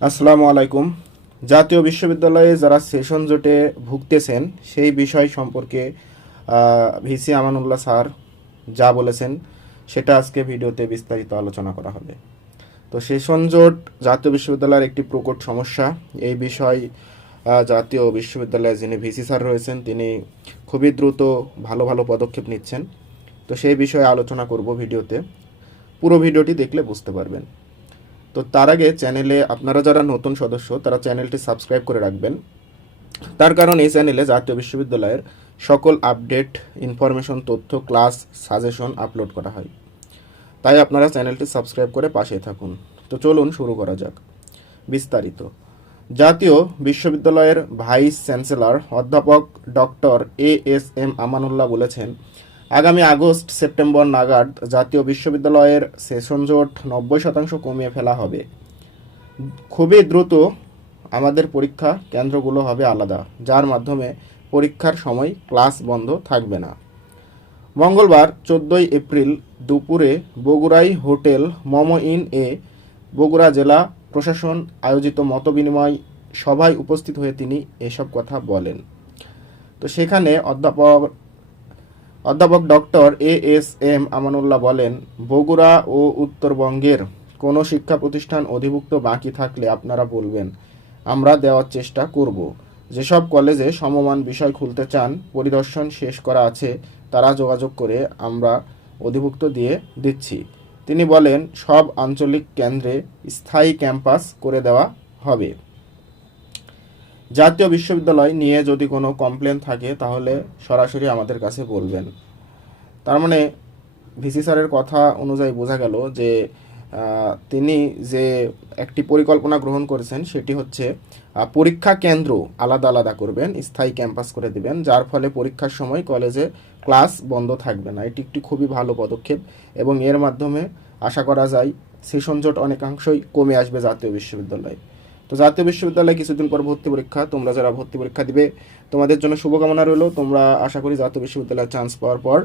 আসসালামু আলাইকুম। জাতীয় বিশ্ববিদ্যালয়ে যারা সেশন জোটে ভুগতেছেন সেই বিষয় সম্পর্কে ভিসি আমানুল্লাহ স্যার যা বলেছেন সেটা আজকে ভিডিওতে বিস্তারিত আলোচনা করা হবে। তো সেশন জোট জাতীয় বিশ্ববিদ্যালয়ের একটি প্রকট সমস্যা। এই বিষয় জাতীয় বিশ্ববিদ্যালয়ে যিনি ভিসি স্যার রয়েছেন তিনি খুবই দ্রুত ভালো ভালো পদক্ষেপ নিচ্ছেন। তো সেই বিষয়ে আলোচনা করব ভিডিওতে। পুরো ভিডিওটি দেখলে বুঝতে পারবেন। তো তার আগে চ্যানেলে আপনারা যারা নতুন সদস্য তারা চ্যানেলটি সাবস্ক্রাইব করে রাখবেন। তার কারণ এই চ্যানেলে জাতীয় বিশ্ববিদ্যালয়ের সকল আপডেট ইনফরমেশন, তথ্য, ক্লাস, সাজেশন আপলোড করা হয়। তাই আপনারা চ্যানেলটি সাবস্ক্রাইব করে পাশে থাকুন। তো চলুন শুরু করা যাক। বিস্তারিত। জাতীয় বিশ্ববিদ্যালয়ের ভাইস চ্যান্সেলর অধ্যাপক ডক্টর এএসএম আমানুল্লাহ বলেছেন, আগামী আগস্ট-সেপ্টেম্বর নাগাদ জাতীয় বিশ্ববিদ্যালয়ের সেশন জোট 90% কমিয়ে ফেলা হবে। খুবই দ্রুত আমাদের পরীক্ষা কেন্দ্রগুলো হবে আলাদা, যার মাধ্যমে পরীক্ষার সময় ক্লাস বন্ধ থাকবে না। মঙ্গলবার 14 এপ্রিল দুপুরে বগুড়াই হোটেল মম ইন এ বগুড়া জেলা প্রশাসন আয়োজিত মতবিনিময় সভায় উপস্থিত হয়ে তিনি এসব কথা বলেন। তো সেখানে অধ্যাপক ডক্টর এএসএম আমানুল্লাহ বলেন, বগুড়া ও উত্তরবঙ্গের কোনো শিক্ষা প্রতিষ্ঠান অধিভুক্ত বাকি থাকলে আপনারা বলবেন, আমরা দেওয়ার চেষ্টা করব। যেসব কলেজে সমমান বিষয় খুলতে চান, পরিদর্শন শেষ করা আছে, তারা যোগাযোগ করে আমরা অধিভুক্ত দিয়ে দিচ্ছি। তিনি বলেন, সব আঞ্চলিক কেন্দ্রে স্থায়ী ক্যাম্পাস করে দেওয়া হবে। জাতীয় বিশ্ববিদ্যালয় নিয়ে যদি কোনো কমপ্লেন থাকে তাহলে সরাসরি আমাদের কাছে বলবেন। তার মানে ভিসি স্যারের কথা অনুযায়ী বোঝা গেল যে তিনি যে একটি পরিকল্পনা গ্রহণ করেছেন সেটি হচ্ছে পরীক্ষা কেন্দ্র আলাদা আলাদা করবেন, স্থায়ী ক্যাম্পাস করে দিবেন, যার ফলে পরীক্ষার সময় কলেজে ক্লাস বন্ধ থাকবে না। এটি একটি খুবই ভালো পদক্ষেপ এবং এর মাধ্যমে আশা করা যায় সেশন জট অনেকাংশই কমে আসবে জাতীয় বিশ্ববিদ্যালয়ে। তো জাতীয় বিশ্ববিদ্যালয়ে কিছুদিন পর ভর্তি পরীক্ষা, তোমরা যারা ভর্তি পরীক্ষা দিবে তোমাদের জন্য শুভকামনা রইল। তোমরা আশা করি জাতীয় বিশ্ববিদ্যালয়ে চান্স পাওয়ার পর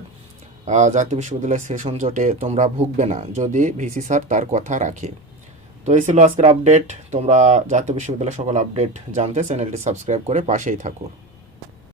জাতীয় বিশ্ববিদ্যালয়ের সেশন জটে তোমরা ভুগবে না, যদি ভিসি স্যার তার কথা রাখে। তো এই ছিল আজকের আপডেট। তোমরা জাতীয় বিশ্ববিদ্যালয়ের সকল আপডেট জানতে চ্যানেলটি সাবস্ক্রাইব করে পাশেই থাকো।